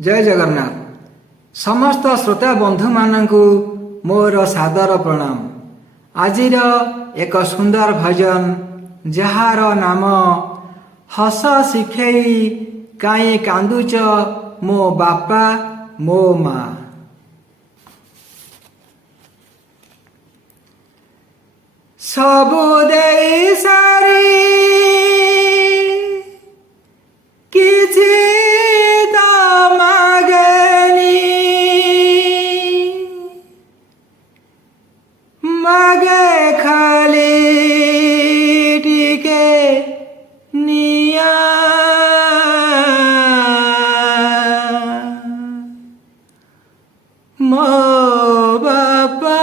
जय जगन्नाथ। समस्त श्रोता बंधु मानू मोर सादर प्रणाम। आजिर एक सुंदर भजन जार नाम हस शिखेई काई कांदुच मो बापा मो माँ। सबु देई सारी किछि मागे खाली टिके निया मो बापा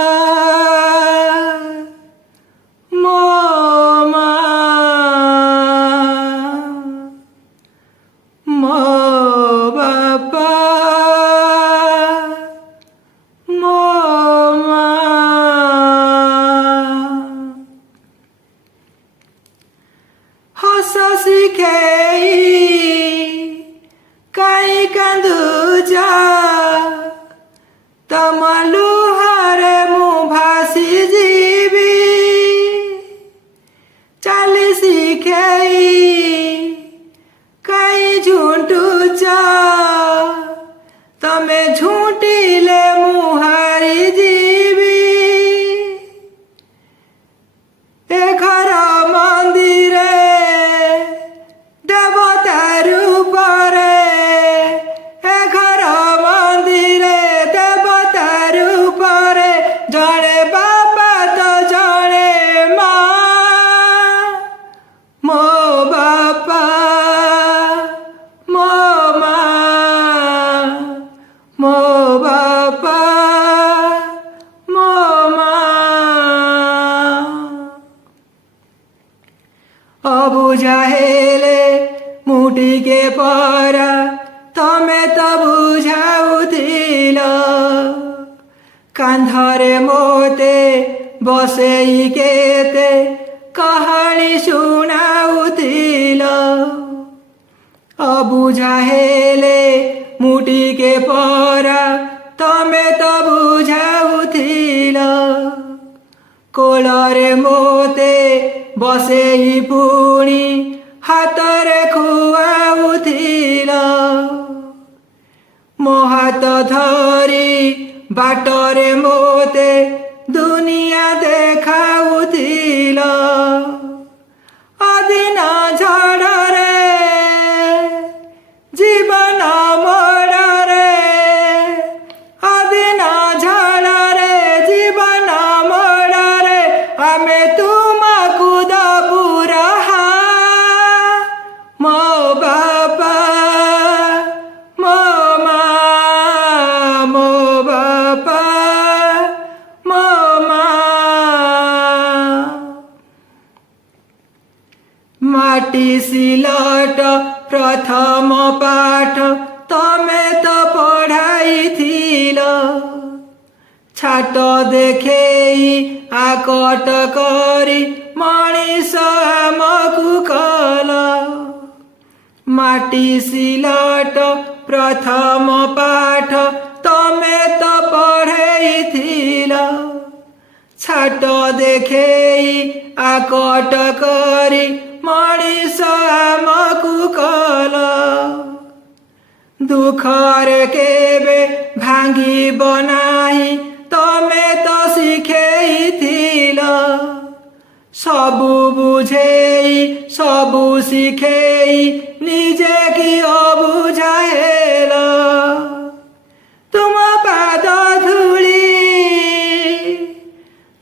मो माँ मो बापा मो हस शिखेई काई कांदुच तम लुहारे मु भासी जीवी। चाली शिखेई काई झुंटुच तमे झुंटिले मु हारी जीवी। ए घर मंदिरे देवतार उपरे ए घर मंदिरे देवतार उपरे जड़े बाबा तो जड़े माँ मो बापा मो माँ मो बापा मो माँ। अबुझा हेले मुटी के परा तमे तो बुझाउथिल। कांधरे मोते बसेई केते कहानी सुनाउथिल। अबुझा हेले मुटी के परा तमे तो बुझाउथिल। कोलरे मोते बसेई पुणी हातरे खुआउथिल। मो हाथ धरी बाटरे मोते दुनिया देखाउथिल। अदिन झड़रे जीवन मोड़रे अदिन झड़रे जीवन मोड़रे आमे तुमकु दबुरहा मो बापा मो माँ मो बापा मो माँ। माटी सिलट प्रथम पाठ तमे तो पढ़ाइथिल। छाट देखेई आकट करी मनीष आमकु कल। माटी सिलट प्रथम पाठ तमे तो पढ़ाइथिल। छाट देखेई आकट करी मनीष आमकु कल। दुखरे केबे भांगी बनाई तमे तो शिखेइथिल। सबु बुझेई सबु शिखेई निजे कि अबुझाएल। तुम पाद धूली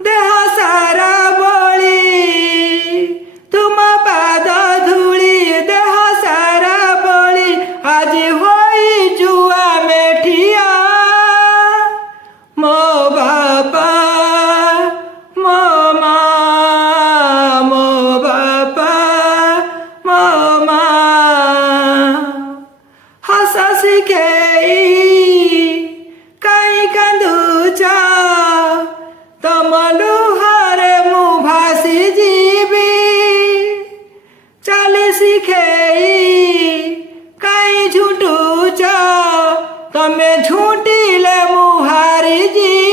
देह सारा बली। तुम पाद धूली देह सारा बली आज होई जुआ मेठिया मो बापा मो माँ मो बापा मो माँ। हस शिखेई काई कांदुच तम लुहारे मु भासी जीवी। चाली शिखेई काई झुंटुच तमे झूटिले मुहारी जी